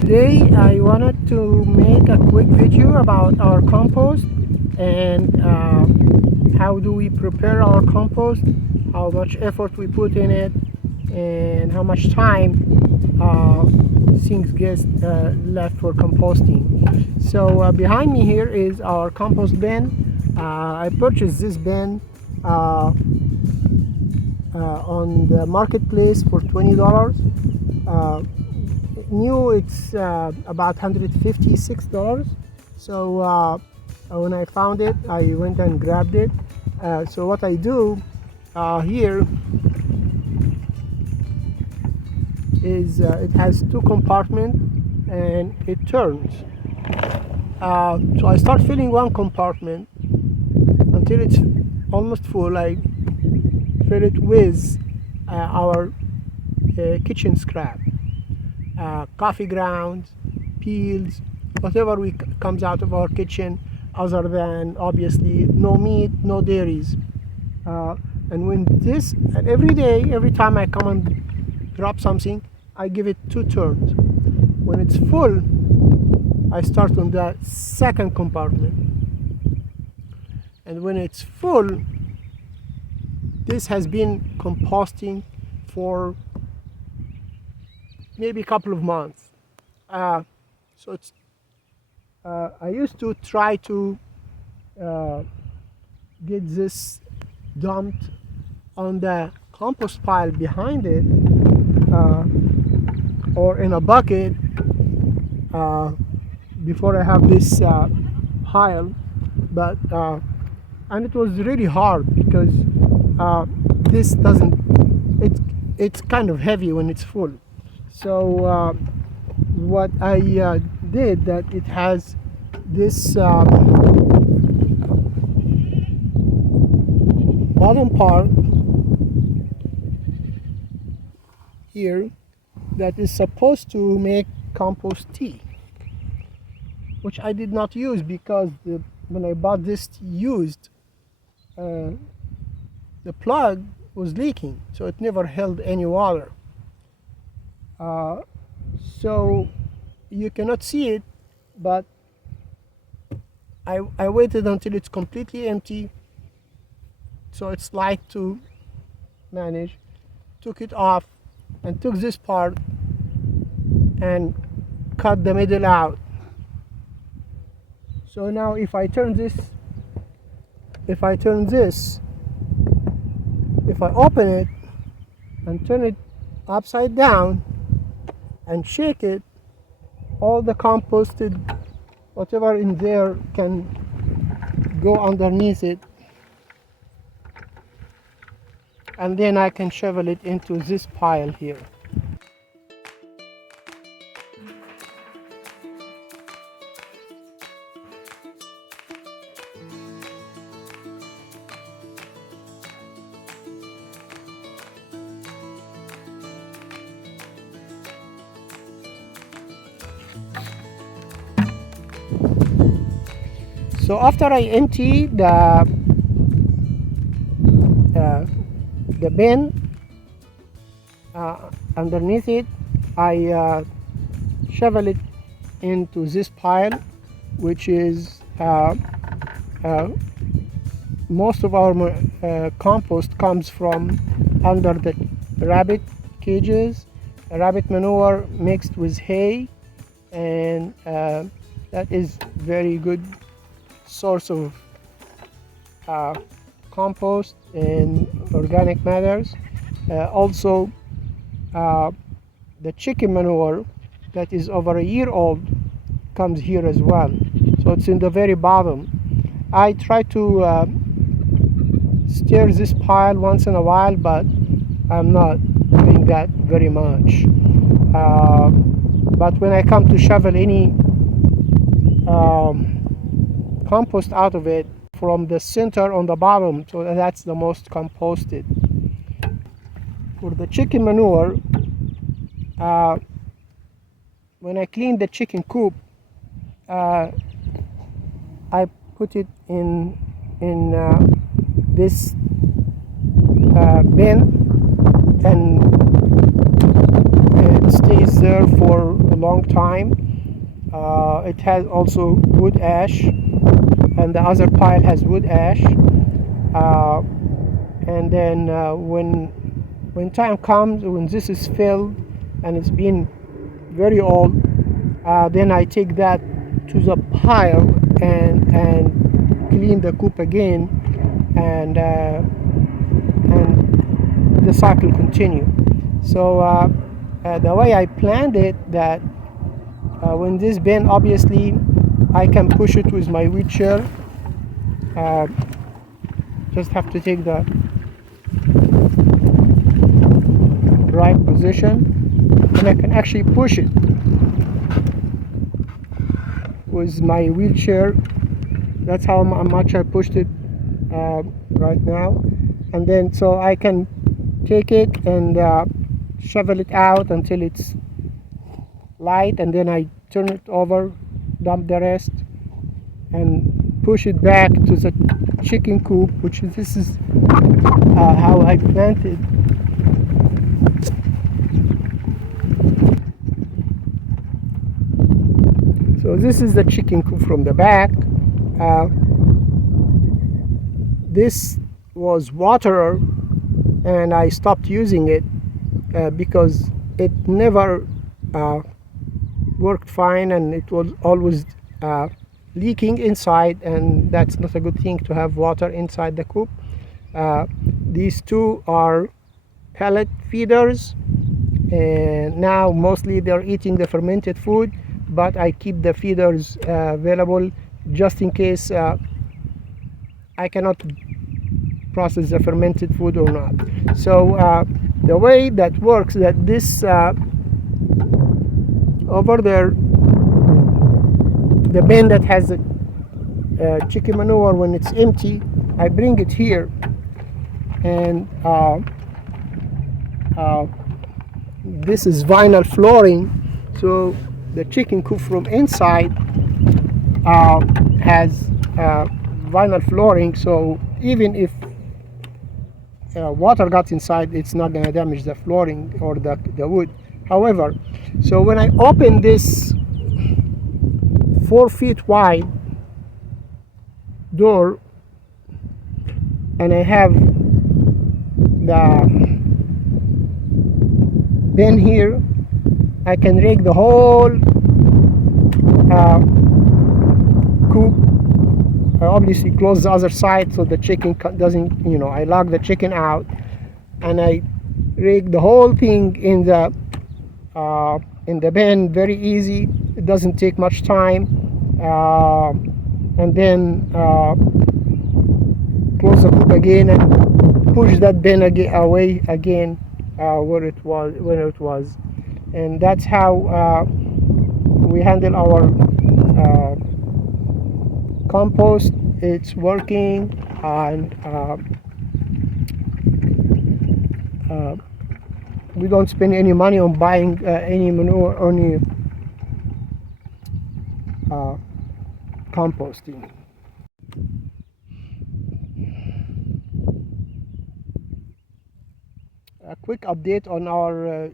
Today I wanted to make a quick video about our compost and how do we prepare our compost, how much effort we put in it, and how much time things get left for composting. So behind me here is our compost bin. I purchased this bin on the marketplace for $20. New it's about $156. So when I found it, I went and grabbed it. So what I do here is it has two compartments and it turns. So I start filling one compartment until it's almost full. I fill it with our kitchen scrap. Coffee grounds, peels, whatever comes out of our kitchen, other than obviously no meat, no dairies. And when this, and every day, every time I come and drop something, I give it 2 turns. When it's full, I start on the second compartment. And when it's full, this has been composting for maybe a couple of months. So it's I used to try to get this dumped on the compost pile behind it, or in a bucket before I have this pile, but and it was really hard because this doesn't, it's kind of heavy when it's full. So what I did, that it has this bottom part here that is supposed to make compost tea, which I did not use because when I bought this used, the plug was leaking, so it never held any water. So you cannot see it, but I waited until it's completely empty, so it's light to manage, took it off and took this part and cut the middle out. So now if I open it and turn it upside down and shake it, all the composted whatever in there can go underneath it, and then I can shovel it into this pile here. So after I empty the bin underneath it, I shovel it into this pile, which is most of our compost comes from under the rabbit cages, rabbit manure mixed with hay, and that is very good source of compost and organic matters. Also the chicken manure that is over a year old comes here as well, so it's in the very bottom. I try to stir this pile once in a while, but I'm not doing that very much. But when I come to shovel any compost out of it, from the center on the bottom, so that's the most composted. For the chicken manure, when I clean the chicken coop, I put it in this bin, and it stays there for a long time. It has also wood ash, and the other pile has wood ash. And then when time comes, when this is filled and it's been very old, then I take that to the pile and clean the coop again, and the cycle continue. So the way I planned it, that when this bin, obviously I can push it with my wheelchair. Just have to take the right position, and I can actually push it with my wheelchair. That's how much I pushed it right now. And then so I can take it and shovel it out until it's light, and then I turn it over, dump the rest, and push it back to the chicken coop, which is, this is how I planted. So this is the chicken coop from the back. This was waterer, and I stopped using it because it never worked fine, and it was always leaking inside, and that's not a good thing to have water inside the coop. These two are pellet feeders, and now mostly they're eating the fermented food, but I keep the feeders available just in case I cannot process the fermented food or not. So the way that works, that this over there, the bin that has the chicken manure, when it's empty, I bring it here, and this is vinyl flooring, so the chicken coop from inside has vinyl flooring, so even if water got inside, it's not going to damage the flooring or the wood. However, so when I open this 4 feet wide door, and I have the bin here, I can rig the whole coop. I obviously close the other side so the chicken doesn't, I lock the chicken out, and I rig the whole thing in the bin. Very easy. It doesn't take much time. And then close the coop again and push that bin away again where it was. And that's how we handle our compost. It's working, and we don't spend any money on buying any manure or any composting. A quick update on our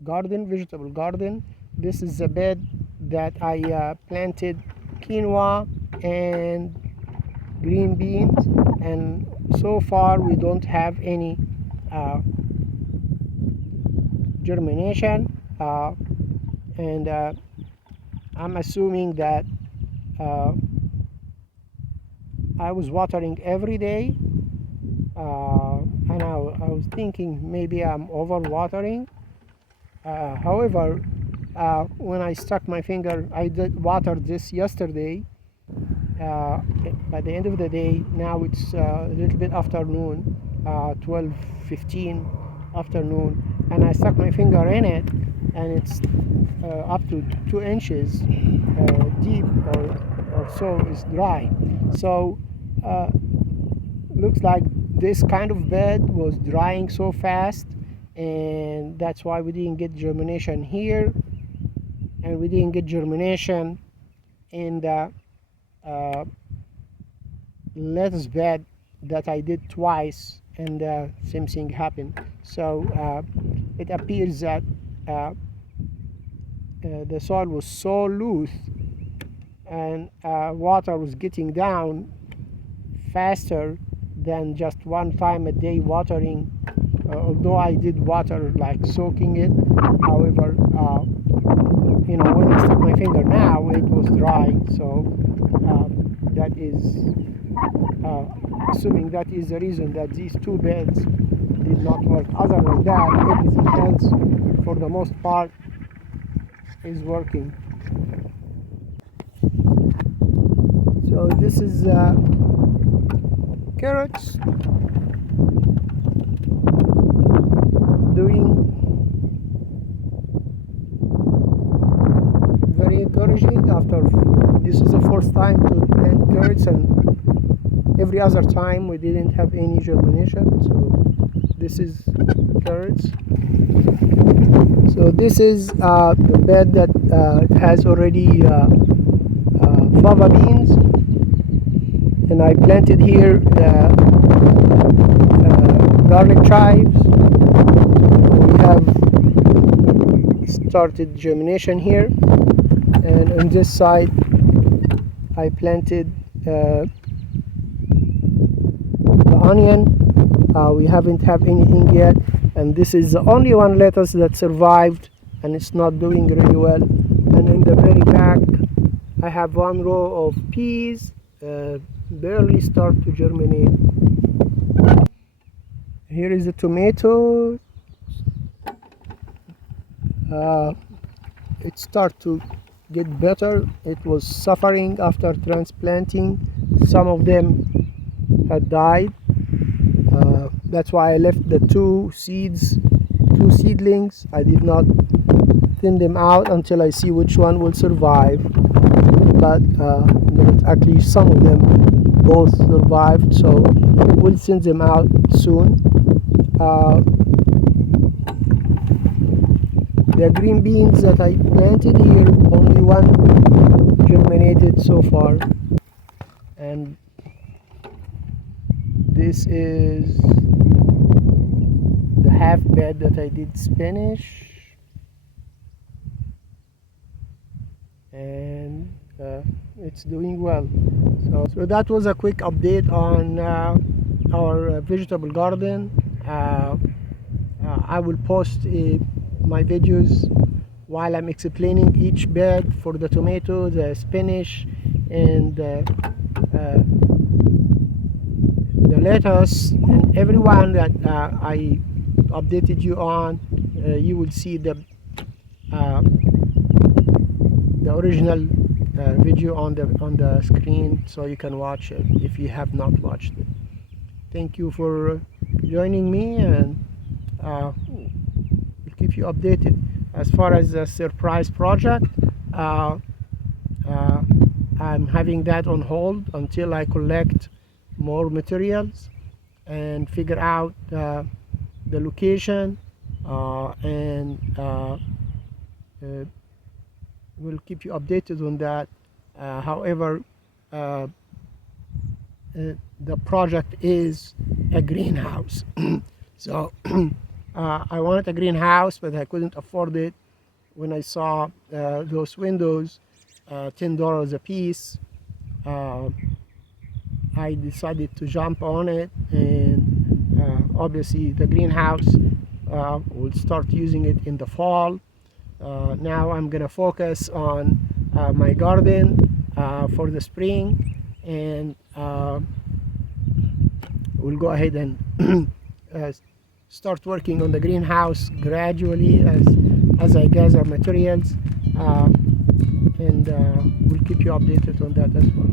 vegetable garden. This is the bed that I planted quinoa and green beans, and so far we don't have any germination, and I'm assuming that I was watering every day, and I was thinking maybe I'm over watering. However, when I stuck my finger, I did water this yesterday. By the end of the day, now it's a little bit afternoon, 12:15 afternoon, and I stuck my finger in it, and it's up to 2 inches deep, or or so is dry. So looks like this kind of bed was drying so fast, and that's why we didn't get germination here, and we didn't get germination in the lettuce bed that I did twice, and the same thing happened. So it appears that the soil was so loose, and water was getting down faster than just one time a day watering. Although I did water, like soaking it, however, when I stuck my finger now, it was dry. So that is assuming that is the reason that these two beds did not work. Other than that, everything else for the most part is working. So this is carrots doing very encouraging. After this is the first time to plant carrots, and every other time we didn't have any germination. So this is carrots. So this is the bed that has already fava beans, and I planted here garlic chives. We have started germination here, and on this side I planted the onion. We haven't have anything yet, and this is the only one lettuce that survived, and it's not doing really well. And in the very back I have one row of peas, barely start to germinate. Here is the tomato. It started to get better. It was suffering after transplanting. Some of them had died. That's why I left the two seedlings. I did not thin them out until I see which one will survive. But actually some of them both survived, so we'll thin them out soon. The green beans that I planted here, only one germinated so far, and this is the half bed that I did spinach, and it's doing well. So that was a quick update on our vegetable garden. I will post my videos while I'm explaining each bed for the tomato, the spinach, and the lettuce, and everyone that I updated you on. You will see the original video on the screen, so you can watch it if you have not watched it. Thank you for joining me, and we'll keep you updated. As far as the surprise project, I'm having that on hold until I collect more materials and figure out the location, and we'll keep you updated on that. However, the project is a greenhouse. So I wanted a greenhouse, but I couldn't afford it. When I saw those windows, $10 a piece, I decided to jump on it, and obviously the greenhouse we'll start using it in the fall. Now I'm gonna focus on my garden for the spring, and we'll go ahead and start working on the greenhouse gradually as I gather materials, and we'll keep you updated on that as well.